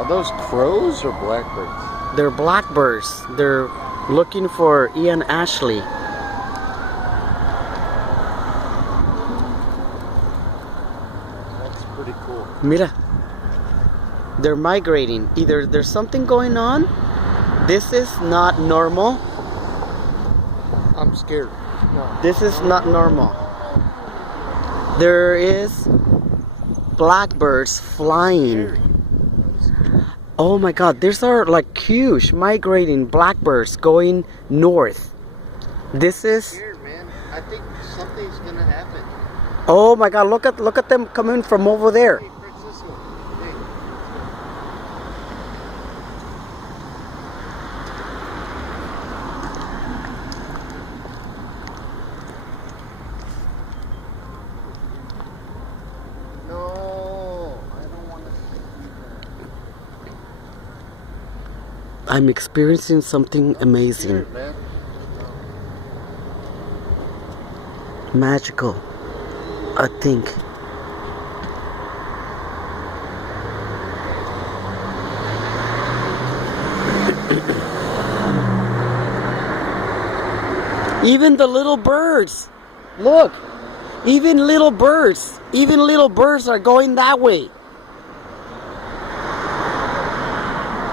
Are those crows or blackbirds? They're blackbirds. They're looking for Ian Ashley. That's pretty cool. Mira. They're migrating. Either there's something going on. This is not normal. I'm scared. No. This is not normal. There is blackbirds flying. Oh my god, these are like huge migrating blackbirds going north. This is Scared, man. I think something's gonna happen. oh my god, look at them coming from over there. Hey, Francisco. Hey. No, I don't want to see that. I'm experiencing something amazing. Scared, man. Magical, I think. Even the little birds, look, even little birds are going that way.